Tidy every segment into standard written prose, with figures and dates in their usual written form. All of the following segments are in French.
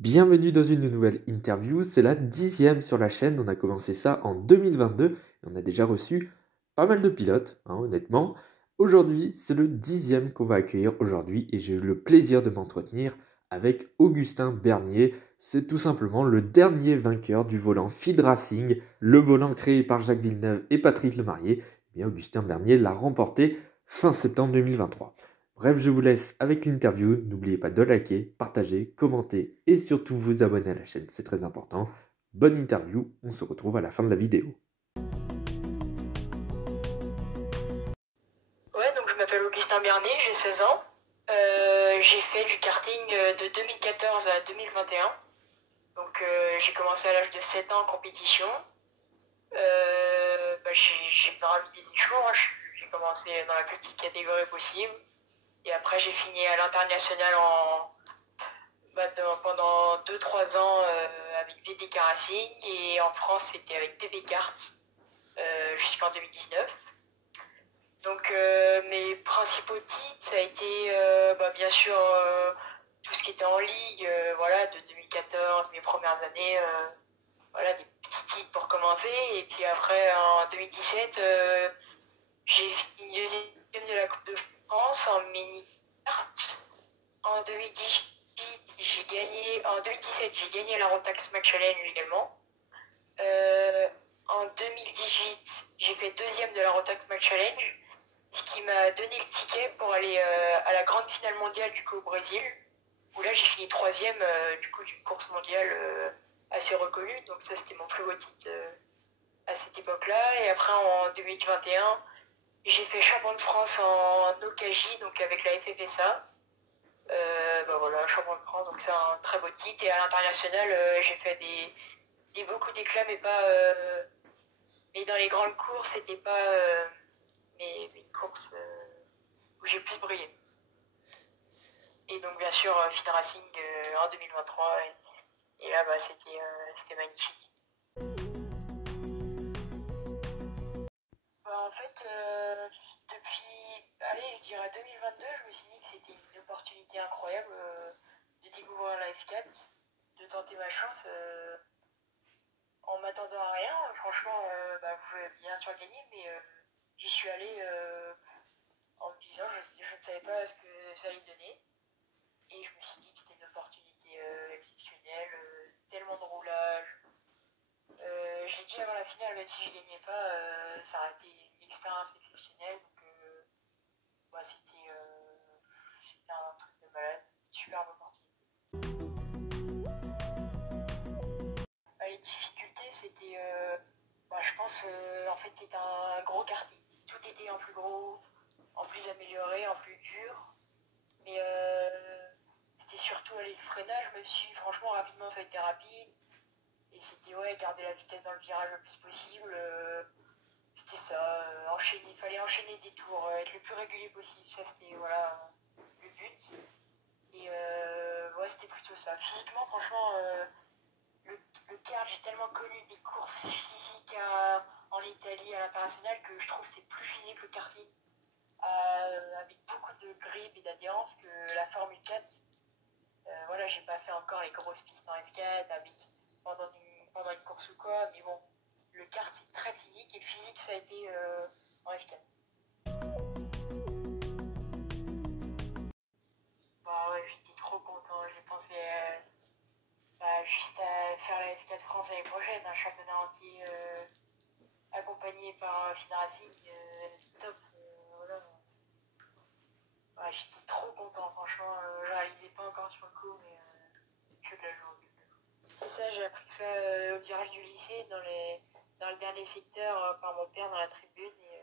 Bienvenue dans une nouvelle interview, c'est la 10e sur la chaîne, on a commencé ça en 2022 et on a déjà reçu pas mal de pilotes, honnêtement. Aujourd'hui, c'est le 10e qu'on va accueillir aujourd'hui et j'ai eu le plaisir de m'entretenir avec Augustin Bernier. C'est tout simplement le dernier vainqueur du volant Field Racing, le volant créé par Jacques Villeneuve et Patrick Lemarrier. Eh bien, Augustin Bernier l'a remporté fin septembre 2023. Bref, je vous laisse avec l'interview. N'oubliez pas de liker, partager, commenter et surtout vous abonner à la chaîne, c'est très important. Bonne interview, on se retrouve à la fin de la vidéo. Ouais, donc je m'appelle Augustin Bernier, j'ai 16 ans. J'ai fait du karting de 2014 à 2021. Donc j'ai commencé à l'âge de 7 ans en compétition. J'ai gravi les échelons, hein. J'ai commencé dans la plus petite catégorie possible. Et après j'ai fini à l'international pendant 2-3 ans avec VDK Racing. Et en France c'était avec PB Kart jusqu'en 2019. Donc mes principaux titres, ça a été bien sûr tout ce qui était en ligue, voilà, de 2014, mes premières années, voilà, des petits titres pour commencer. Et puis après, en 2017, j'ai fini deuxième de la Coupe de France en mini-kart. En 2017, j'ai gagné la Rotax Max Challenge également. En 2018, j'ai fait deuxième de la Rotax Max Challenge, ce qui m'a donné le ticket pour aller à la grande finale mondiale du coup au Brésil, où là j'ai fini troisième du coup d'une course mondiale assez reconnue. Donc ça c'était mon plus beau titre à cette époque-là. Et après en 2021, j'ai fait champion de France en OKJ, donc avec la FFSA. Voilà, champion de France, donc c'est un très beau titre. Et à l'international, j'ai fait beaucoup d'éclats, mais dans les grandes courses, c'était pas mes courses où j'ai plus brillé. Et donc bien sûr Field Racing en 2023 et là c'était magnifique. En fait depuis je dirais 2022, je me suis dit que c'était une opportunité incroyable de découvrir la F4, de tenter ma chance en m'attendant à rien. Franchement vous pouvez bien sûr gagner, mais j'y suis allé en me disant je ne savais pas ce que ça allait donner. Et je me suis dit que c'était une opportunité exceptionnelle, tellement de roulage. J'ai dit avant la finale, même si je gagnais pas, ça aurait été une expérience exceptionnelle. Donc c'était un truc de malade, une superbe opportunité. Les difficultés, c'était, je pense, en fait, c'était un gros karting. Tout était en plus gros, en plus amélioré, en plus dur. Mais c'était surtout le freinage, même si franchement rapidement ça a été rapide. Et c'était garder la vitesse dans le virage le plus possible. C'était ça, il fallait enchaîner des tours, être le plus régulier possible. Ça c'était le but. Et c'était plutôt ça. Physiquement, franchement, le kart, j'ai tellement connu des courses physiques en Italie, à l'international, que je trouve que c'est plus physique le karting. Avec beaucoup de grip et d'adhérence que la Formule 4. J'ai pas fait encore les grosses pistes en F4 pendant une course ou quoi, mais bon, le kart c'est très physique et le physique ça a été en F4. J'étais trop content, j'ai pensé juste à faire la F4 France l'année prochaine, un championnat entier accompagné par Field Racing, stop, voilà. J'étais trop content, franchement, je réalisais pas encore sur le coup, mais que de la joie. C'est ça, j'ai appris ça au virage du lycée, dans le dernier secteur, par mon père dans la tribune, et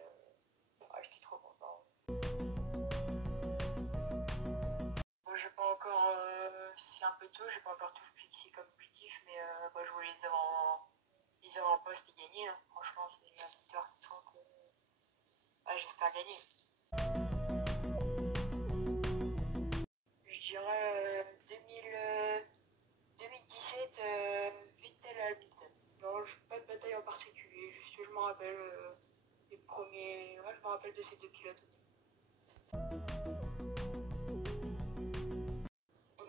j'étais trop content. Moi, j'ai pas encore, c'est un peu tôt, j'ai pas encore tout fixé comme objectif, mais je voulais les avoir en poste et gagner, hein. Franchement, c'est la victoire qui compte. J'espère gagner. Je dirais 2017, Vettel à Hamilton. Non, pas de bataille en particulier, juste que je me rappelle les premiers. Je me rappelle de ces deux pilotes.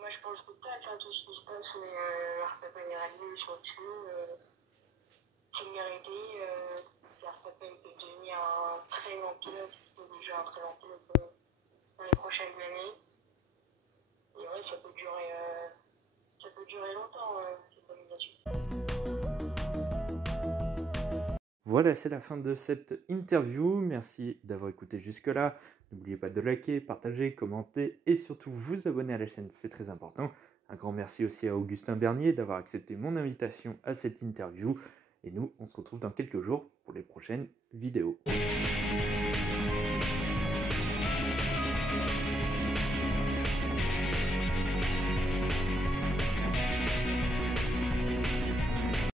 dommage pour le spectacle, hein, tout ce qui se passe, mais Verstappen est revenu sur le dessus. C'est mérité. Verstappen peut devenir un très bon pilote, il est déjà un très bon pilote dans les prochaines années. Et ouais, ça peut durer longtemps, cette domination. Voilà, c'est la fin de cette interview. Merci d'avoir écouté jusque-là. N'oubliez pas de liker, partager, commenter et surtout vous abonner à la chaîne, c'est très important. Un grand merci aussi à Augustin Bernier d'avoir accepté mon invitation à cette interview. Et nous, on se retrouve dans quelques jours pour les prochaines vidéos.